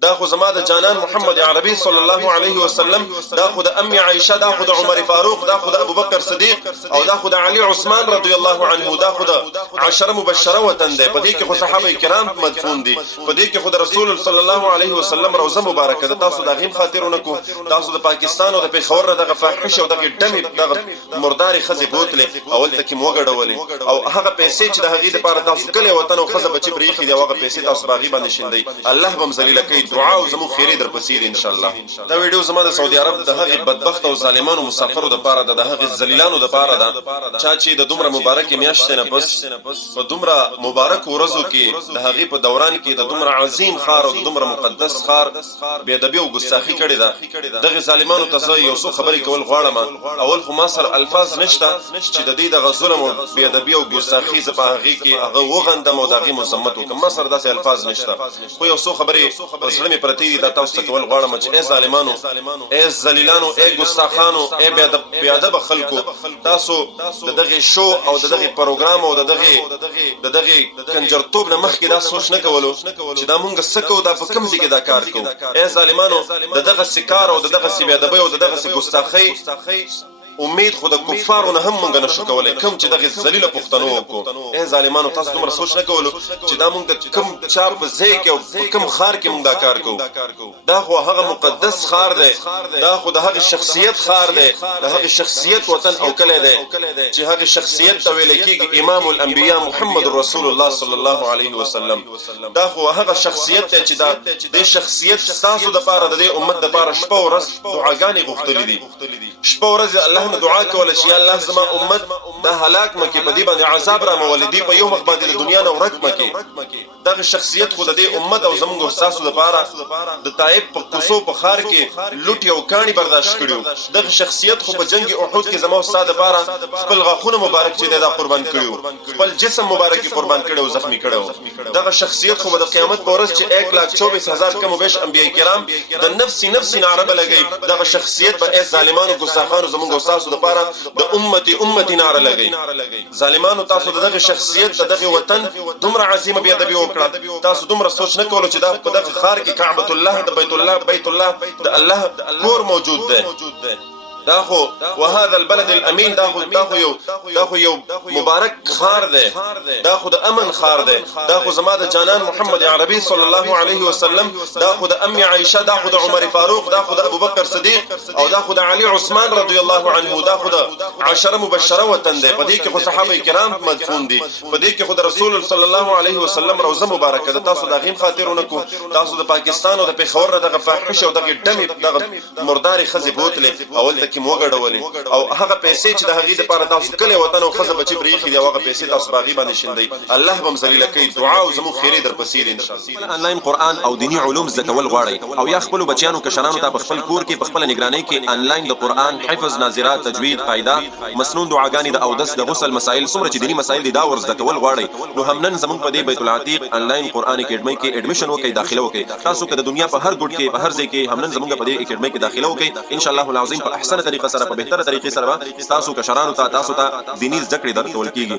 دا خو زما د جانان محمد عربي صلی الله علیه وسلم، دا خو د ام عائشه، دا خو د عمر فاروق، دا خو د ابوبکر صدیق، او دا خو د علي عثمان رضی الله عنه، دا خو د عشره مبشره وطن دی. په دې کې خو صحابه کرام مدفون دي، په دې کې خو د رسول صلی الله علیه وسلم روزه مبارکه ده. تاسو دا غیم خاطرونه کو، تاسو د پاکستان او د پیښور دغه فاحشه او دغه ډمې دغه مرداري خزي بوتلې اول ته کې موګړولې، او هغه پیسې چې د هغې لپاره تاسو کله وطن او خزه بچي بریخي دی، هغه پیسې تاسو باغی باندې شیندئ. الله بم ذلیل کوي. دعا او زمو خیری در پسیر ان شاء الله. دا ویډیو زما د سعودي عرب د هغې بدبخت او ظالمانو مسافرو د پاره ده، د هغې ذلیلانو د پاره ده چا چې د دومره مبارکې میاشتې نه پس په دومره مبارک ورځو کې د هغې په دوران کې د دومره عظیم ښار او د دومره مقدس ښار بې ادبي او ګستاخي کړې ده. دغه ظالمانو ته زه یو څو خبرې کول غواړم. اول خو ما سره الفاظ نشته چې د دې دغه ظلم او بې ادبي او ګستاخي زه په هغې کې هغه وغندم او د هغې مذمت وکړم. ما سره داسې الفاظ نشته، خو یو څو خبرې په زړه مې پرتې دي، دا تاسو ته کول غواړم چې ای ظالمانو، ای ذلیلانو، ای ګستاخانو، ای بې ادبه خلکو، تاسو د دغه شو او د دغه پروګرام او د دغه کنجرتوب نه مخکې دا سوچ نه کولو چې دا مونږ څه کوو، دا په کوم ځای کې دا کار کوو. ای ظالمانو، د دغه سکار او د دغه بې ادبۍ او د دغه ګستاخۍ امید خو د کفارو نه هم مونږ نشو کولی، کوم چې دغه ذلیله پښتنو وکړو. ای ظالمانو، تاسو دومره سوچ نه کولو چې دا مونږ د کوم چا په ځای کې او کوم ښار کې مونږ دا کار کوو. دا خو هغه مقدس ښار دی، دا خو د هغه شخصیت ښار دی، د هغه شخصیت وطن او کلی دی چې هغه شخصیت ته ویل کېږي امام الانبیاء محمد رسول الله صلی الله علیه وسلم. دا خو هغه شخصیت دی چې دا د شخصیت ستاسو د پاره د دې امت د پاره شپه او ورځ دعاګانې غوښتلې دي. شپه او ورځ الله نه دعا کوله چې یا الله زما امت دا هلاک مکې، په دې باندې عذاب را مولدي، په یو مخ باندې د دنیا نه ورک مکې. دغه شخصیت خو د دې امت او زموږ استادو لپاره د طائف په کوڅو په ښار کې لوټ او کاڼي برداشت کړیو. دغه شخصیت خو په جنگ احد کې زموږ استاد لپاره خپل غاښونه مبارک چې دا قربان کړیو، خپل جسم مبارک قربان کړو، زخمی کړو. دغه شخصیت خو د قیامت په ورځ چې 1,24,000 کم وبش انبیاء کرام د نفس نعره لګي، دغه شخصیت به ای ظالمانو ګستاخانو زموږ استادو لپاره د امتی نعره لګي. ظالمانو، تاسو دغه شخصیت دغه وطن دومره عظیمه بې ادبي وکړه، تاسو دومره سوچ نه کولو چې دا په دغه ښار کې کعبۃ الله د بیت الله د الله کور موجود دی. دا خو وهذا البلد الامین، دا خو یو مبارک خار دی، دا خو د امن خار دی، دا خو زما د جانان محمد عربي صلی الله علیه وسلم، دا خو د ام عائشه، دا خو د عمر فاروق، دا خو د ابوبکر صدیق، او دا خو د علي عثمان رضی الله عنه، دا خو د عشره مبشره وطن دی. په دې کې خو صحابه کرام مدفون دي، په دې کې خو د رسول صلی الله علیه وسلم روزه مبارکه ده. تاسو دا غیم خاطرونه کو، تاسو د پاکستان او د پیښور دغه فاحشه او دغه ډمې دغه مرداري خزي بوتلې اول ته کې موګړولې، او هغه پیسې چې د هغې لپاره تاسو کله وطن او خزه بچي بریخي دی، هغه پیسې تاسو باغی باندې شیندئ. الله بم ذلیل کوي. دعا او زمو خیری در پسیر ان شاء الله. انلاین قرآن او دینی علوم زده کول غواړئ او یا خپل بچیانو کشرانو ته خپل کور کې په خپل نگرانی کې انلاین د قرآن حفظ، ناظرات، تجوید، قاعده، مسنون دعاګانې د اودس، د غسل مسائل، څومره چې دینی مسائل دي دا ور زده کول غواړئ، نو هم نن زموږ په دې بیت العتیق انلاین قرآن اکیډمي کې اډمیشن وکړئ، داخله وکړئ. تاسو که د دنیا په هر ګوټ کې په هر ځای کې هم نن زموږ په دې اکیډمي کې داخله وکړئ، ان شاء الله العظیم په احسن طریقه سره، په بهتره طریقې سره تاسو کشرانو ته دینی زده کړې درکول کیږي.